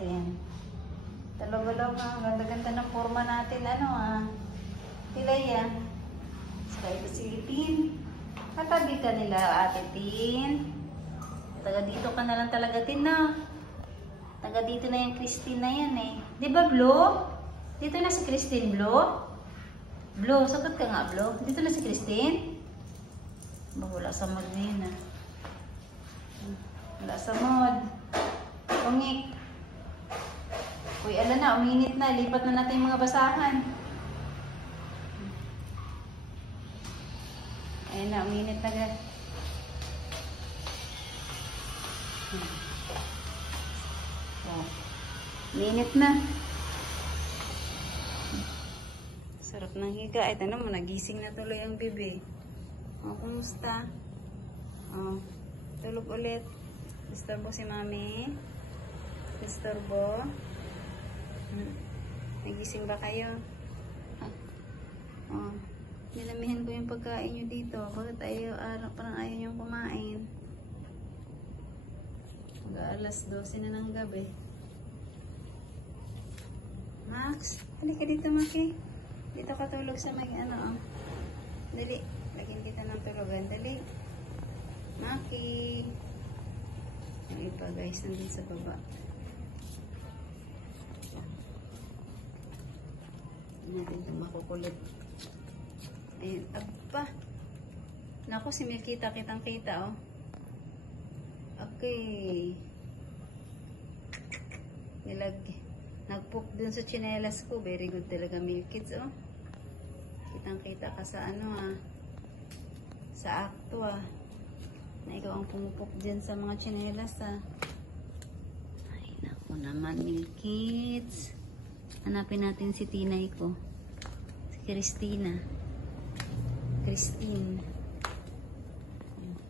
Ayan. Talaga lang ang ganda-ganda ng forma natin. Ano Pilay Saka ito si Tin. Katabi ka nila, Ate Tin. Taga dito ka na lang talaga, Tin, na. Taga dito na yung Christine na yan eh. Di ba, Blo? Dito na si Christine, Blo? Blo, sagot ka nga, Blo. Dito na si Christine? Wala sa mod na yun Wala sa mod. Pungik. Uy, ala na, uminit na. Lipat na natin yung mga basahan. Ayan na, uminit na agad. Uminit na. Sarap ng higa. Ito naman, nagising na tuloy ang bebe. Kumusta? Tulog ulit. Disturbo si mami. Disturbo. Nagising ba kayo? Nilamihan ko yung pagkain nyo dito. Bakit parang ayaw nyo kumain? Alas 12 na ng gabi. Max, halika dito, Maki. Dito ka tulog sa may Dali. Lagyan kita ng tulugan. Dali. Maki. Yung iba guys, nandun sa baba. Natin itong makukulit. Ayun. Abba. Naku, si Milkita. Kitang-kita, Okay. Nagpoop dun sa chinelas ko. Very good talaga, Milkids, Kitang-kita ka sa sa akto, na ikaw ang pumupok dyan sa mga chinelas, Ay, naku naman, Milkids. Hanapin natin si Tinay ko. Si Christina. Christine.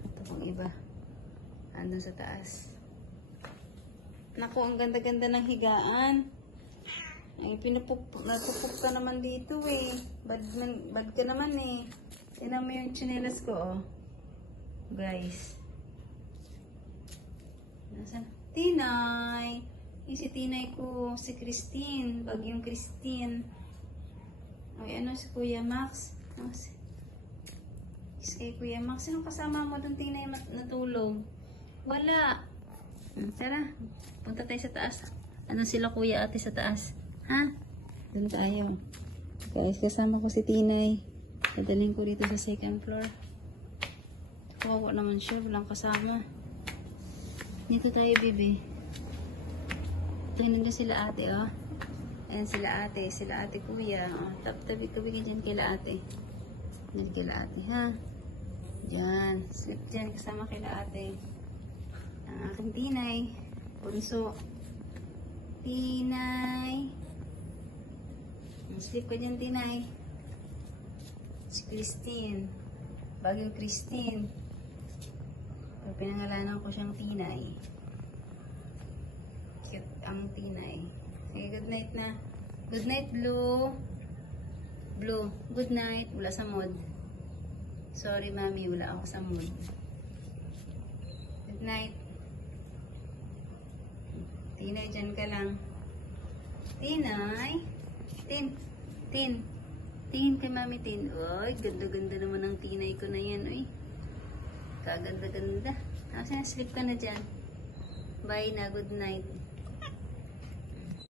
Ito pong iba. Andun sa taas. Naku, ang ganda-ganda ng higaan. Ay, natupok ka naman dito Bad ka naman Tignan mo yung chinelas ko, Guys. Nasaan? Tinay! Yung si Tinay ko, si Christine. Bagyong Christine. Ay, si Kuya Max? Si Kuya Max. Sino kasama mo doon, Tinay, natulog? Wala. Tara, punta tayo sa taas. Sila Kuya Ate sa taas? Doon tayo. Guys, kasama ko si Tinay. Dadalhin ko dito sa second floor. Kawawa naman siya, walang kasama. Dito tayo, baby. Nandun sila ate, Ayan sila ate kuya. Tabi ka dyan kila ate. Dyan kila ate, Dyan. Sleep dyan kasama kila ate. Ang aking Tinay. Bunso. Tinay. Sleep ka dyan, Tinay. Si Christine. Bagyong Christine. Pinangalanan ko siyang Tinay. Cute ang Tinay. Okay, good night na. Good night, Blue. Blue, good night. Wala sa mood. Sorry, Mami. Wala ako sa mood. Good night. Tinay, dyan ka lang. Tinay. Tin kay Mami Tin. Uy, ganda-ganda naman ang Tinay ko na yan. Uy. Kaganda-ganda. Sleep ka na dyan. Bye na. Good night.